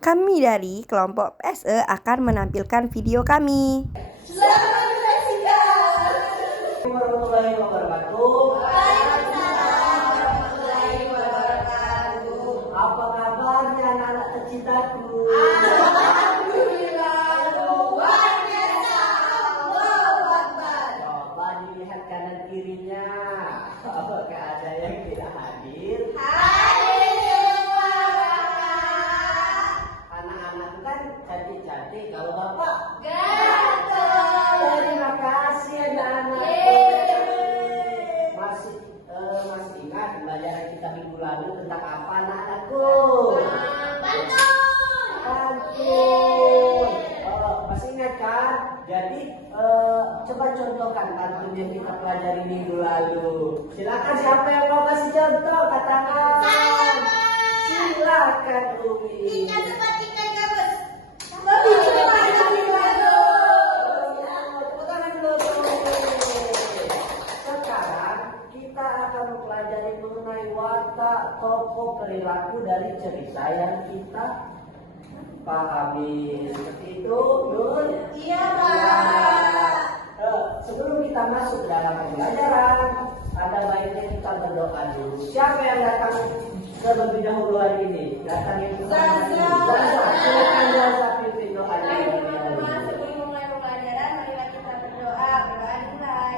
Kami dari kelompok PSE akan menampilkan video kami. Selamat menyaksikan. Warahmatullahi wabarakatuh. Waalaikumsalam warahmatullahi wabarakatuh. Apa kabarnya anak-anak tercintaku? Alhamdulillah luar biasa. Allahu Akbar. Coba dilihat kanan kirinya. Apakah ada yang tidak hadir? Hadir semua Bapak. Anak-anak kan cantik-cantik. Kalau bapak, Ganteng. terima kasih anak-anak. Yeay. Masih ingat pembelajaran kita minggu lalu tentang apa anak-anakku? Pantun. Pantun. Masih ingat kan? Jadi coba contohkan pantun yang kita pelajari minggu lalu. Silakan siapa yang mau kasih contoh, katakan. Saya, Pak. Silakan Umi. Ikan seperti ikan gabus. Lebih cepat Lebih lagi, bagus. Tepuk tangan dulu. Sekarang kita akan mempelajari mengenai watak tokoh perilaku dari cerita yang kita pahami. Seperti itu, Nur? Iya, Pak. Sebelum kita masuk dalam pembelajaran, ada baiknya kita berdoa dulu. Siapa yang datang terlebih dahulu hari ini? Datang yang pertama hari ini. Zaza. Zaza, silakan Zaza pimpin doanya. Baik teman-teman, sebelum mulai pembelajaran, marilah kita berdoa. Berdoa dimulai.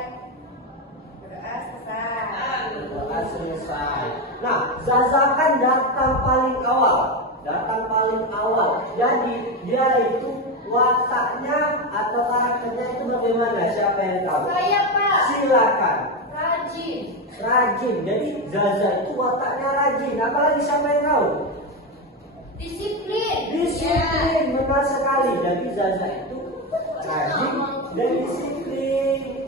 Berdoa selesai. Doa selesai. Nah, Zaza kan datang paling awal. Jadi dia itu wataknya atau karakternya itu bagaimana? Siapa yang tahu? Saya, Pak. Silakan. Rajin. Jadi Zaza itu wataknya rajin. Apalagi siapa yang tahu? Disiplin. Disiplin, benar sekali. Jadi Zaza itu rajin dan disiplin.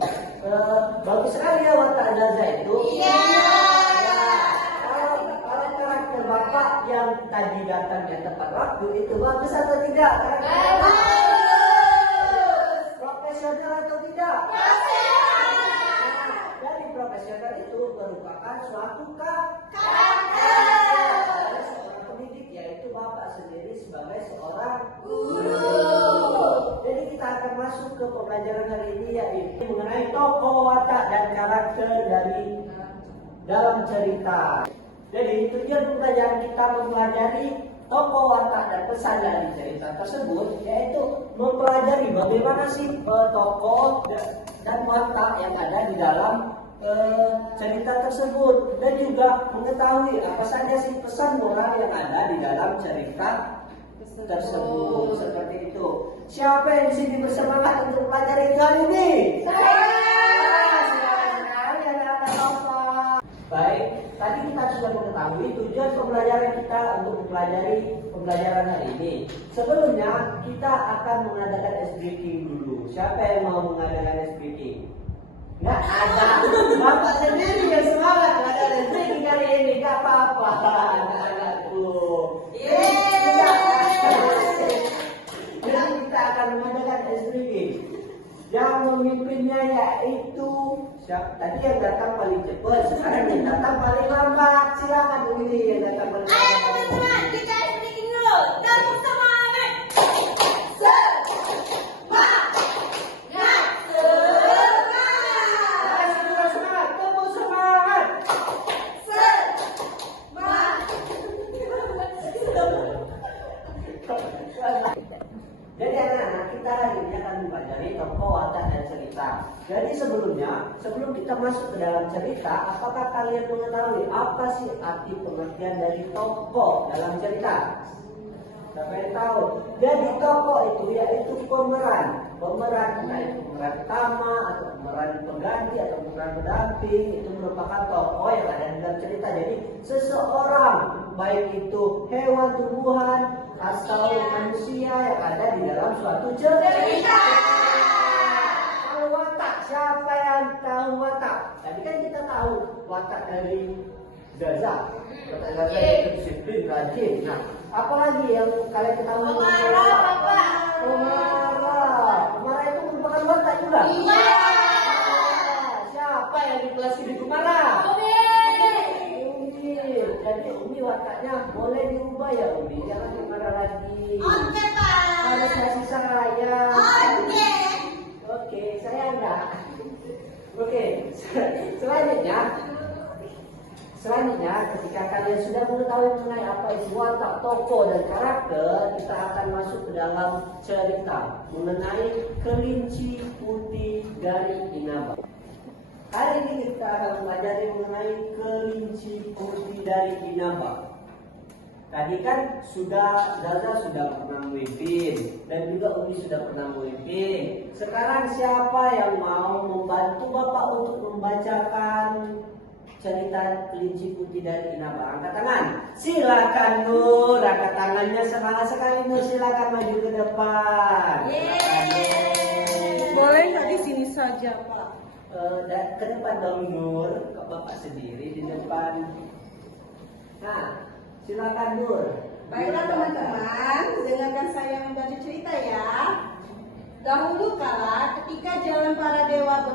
Bagus sekali ya watak Zaza itu. Iya. Kalau karakter bapak yang tadi datangnya tepat waktu itu bagus atau tidak? Bagus. Profesional atau tidak? Profesional. Jadi profesional itu merupakan suatu Karakter. seorang pendidik, yaitu bapak sendiri sebagai seorang Guru. Jadi kita akan masuk ke pembelajaran hari ini, yaitu mengenai tokoh, watak dan karakter dari dalam cerita. Jadi tujuan pembelajaran kita mempelajari tokoh, watak dan pesan dari cerita tersebut, yaitu mempelajari bagaimana sih tokoh dan watak yang ada di dalam cerita tersebut, dan juga mengetahui apa saja sih pesan moral yang ada di dalam cerita tersebut. Seperti itu. Siapa yang di sini bersemangat untuk belajar itu hari ini? Silakan sekali anak-anak Bapak. Baik, tadi kita sudah mengetahui tujuan pembelajaran kita untuk mempelajari pembelajaran hari ini. Sebelumnya kita akan mengadakan ice breaking dulu. Siapa yang mau mengadakan ice breaking? Nggak ada. Bapak sendiri yang semangat mengadakan ice breaking kali ini. Nggak apa-apa, anak-anakku. Jadi kita akan mengadakan ice breaking. Yang memimpinnya yaitu tadi yang datang paling cepat, sekarang yang datang paling lambat. Silakan ini yang datang paling lambat. Ayo teman-teman, kita speaking dulu. Tepuk semangat. Semangat. Semangat, semangat, tepuk semangat. Jadi anak-anak, kita hari ini akan mempelajari tokoh, watak dan cerita. Jadi sebelum kita masuk ke dalam cerita, apakah kalian mengetahui apa sih arti pengertian dari tokoh dalam cerita? Siapa yang tahu? Jadi tokoh itu yaitu pemeran, entah itu pemeran utama atau pemeran pengganti atau pemeran pendamping, itu merupakan tokoh yang ada di dalam cerita. Jadi seseorang, baik itu hewan, tumbuhan, atau manusia yang ada di dalam suatu cerita. Kalau watak, siapa yang tahu watak? Tadi kan kita tahu watak dari Zaza. Watak Zaza itu disiplin, rajin. Nah, apalagi yang kalian ketahui? Pemarah, Bapak. Pemarah itu merupakan watak juga. Iya. Siapa yang di kelas ini pemarah? Umi. Umi. Jadi Umi wataknya boleh diubah ya Umi, jangan dimarah lagi. Oke, Pak. Harus kasih sayang. Oke. Oke, saya enggak. Oke, selanjutnya ketika kalian sudah mengetahui mengenai apa itu watak, tokoh dan karakter, kita akan masuk ke dalam cerita mengenai kelinci putih dari Inaba. Hari ini kita akan mempelajari mengenai kelinci putih dari Inaba. Tadi kan Zaza sudah pernah memimpin dan juga Umi sudah pernah memimpin. Sekarang siapa yang mau membantu Bapak untuk membacakan cerita kelinci putih dari Inaba? Angkat tangan. Silakan Nur, angkat tangannya semangat sekali Nur. Silakan maju ke depan. Boleh nggak di sini saja, Pak? Ke depan dong Nur, ke Bapak sendiri di depan. Nah, silakan Nur. Baiklah teman-teman, dengarkan saya membaca cerita ya. Dahulu kala ketika jalan para dewa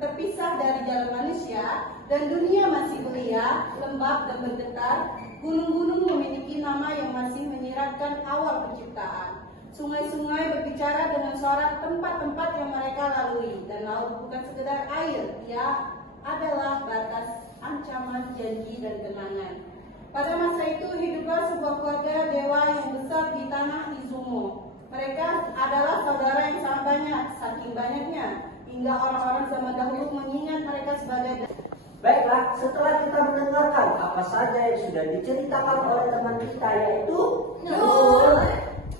terpisah dari jalan manusia dan dunia masih belia, lembab dan bergetar, gunung-gunung memiliki nama yang masih menyiratkan awal penciptaan. Sungai-sungai berbicara dengan suara tempat-tempat yang mereka lalui, dan laut bukan sekedar air, ia adalah batas ancaman, janji, dan kenangan. Pada masa itu hiduplah sebuah keluarga dewa yang besar di tanah Izumo. Mereka adalah saudara yang sangat banyak, saking banyaknya, hingga orang-orang zaman dahulu mengingat mereka sebagai. Baiklah, setelah kita mendengarkan apa saja yang sudah diceritakan oleh teman kita yaitu Nur,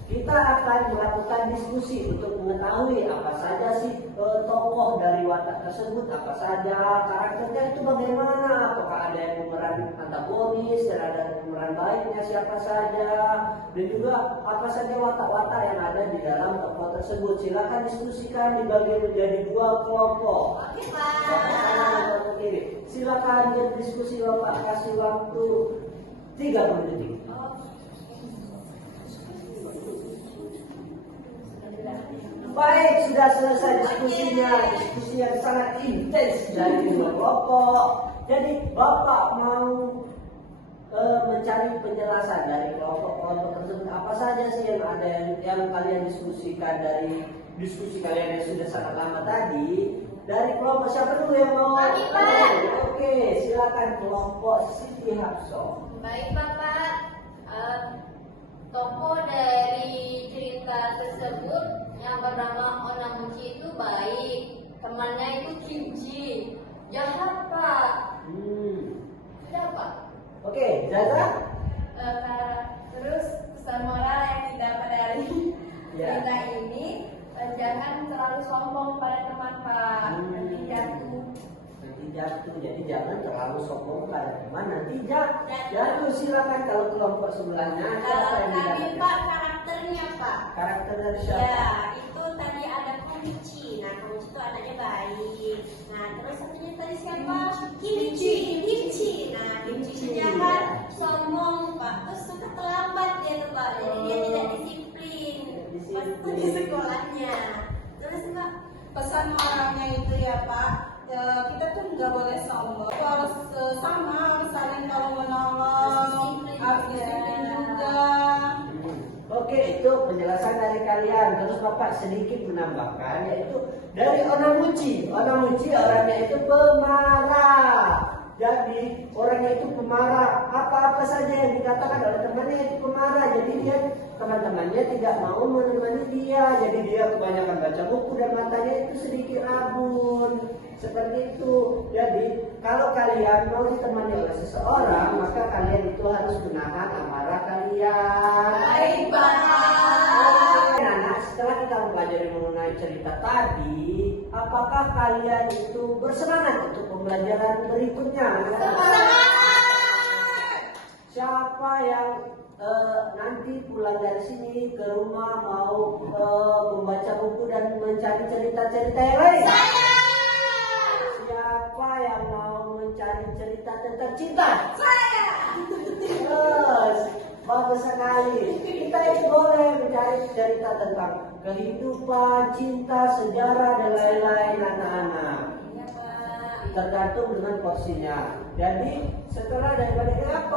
kita akan melakukan diskusi untuk mengetahui apa saja sih tokoh dari watak tersebut, apa saja karakternya itu bagaimana, apakah ada yang pemeran antagonis dan ada pemeran baiknya siapa saja, dan juga apa saja watak-watak yang ada di dalam tokoh tersebut. Silakan diskusikan, dibagi menjadi 2 kelompok. Oke, Bapak Pak. kanan dan Bapak kiri. Silakan berdiskusi, Bapak kasih waktu 30 detik. Baik, sudah selesai diskusinya, diskusi yang sangat intens dari 2 kelompok. Jadi Bapak mau mencari penjelasan dari kelompok-kelompok tersebut, apa saja sih yang ada yang kalian diskusikan dari diskusi kalian yang sudah sangat lama tadi. Dari kelompok siapa dulu yang mau? Kami, Pak. Oke, silakan kelompok Siti Hapso. Baik, Bapak. Tokoh dari cerita tersebut yang bernama Onamuchi itu baik, temannya itu Kimchi. Jahat, Pak. Tidak, Pak. Oke, Zaza. Terus pesan moral yang didapat dari Ya. cerita ini, jangan terlalu sombong pada teman, Pak. Nanti jatuh. Nanti jatuh, jadi jangan terlalu sombong pada teman, nanti jatuh. Silakan kalau kelompok sebelahnya siapa Kalau yang kami, didapat? Pak, karakternya, Pak. Karakter dari siapa? Ya, itu tadi ada Komichi. Nah, Komichi itu anaknya baik. Nah, terus satunya tadi siapa? Kimchi. Nah, Kimchi itu jahat, sombong, Pak. Terus suka terlambat dia tuh, Pak. Jadi dia tidak disiplin. Waktu di sekolahnya. Terus, Pak, Pesan moralnya itu ya, Pak, kita tuh nggak boleh sombong, harus sama, harus saling tolong menolong, harus disiplin juga. Oke, itu penjelasan dari kalian. Terus Bapak sedikit menambahkan, yaitu dari Onamuchi. Onamuchi orangnya itu pemarah. Jadi orangnya itu pemarah. Apa-apa saja yang dikatakan oleh temannya itu pemarah. Jadi dia teman-temannya tidak mau menemani dia. Jadi dia kebanyakan baca buku dan matanya itu sedikit rabun. Seperti itu. Jadi kalau kalian mau ditemani oleh seseorang, maka kalian itu harus menahan amarah kalian. Baik, Pak. Anak, setelah kita mempelajari mengenai cerita tadi, apakah kalian itu bersemangat untuk pembelajaran berikutnya? Siapa yang nanti pulang dari sini ke rumah mau membaca buku dan mencari cerita-cerita yang lain? Siapa yang mau mencari cerita tentang cinta? Yes, bagus sekali. Kita ini boleh mencari cerita tentang kehidupan, cinta, sejarah dan lain-lain, anak-anak. iya, Pak. tergantung dengan porsinya. Jadi setelah daripada kenapa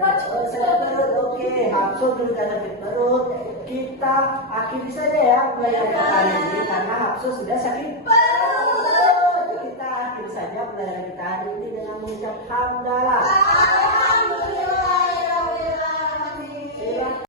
Hapso? Saya perut, oke. Hapso dulu sakit perut. Kita akhiri saja ya pelajaran kita kali ini karena Hapso sudah sakit perut. Kita akhiri saja pelajaran kita hari ini dengan mengucap hamdalah.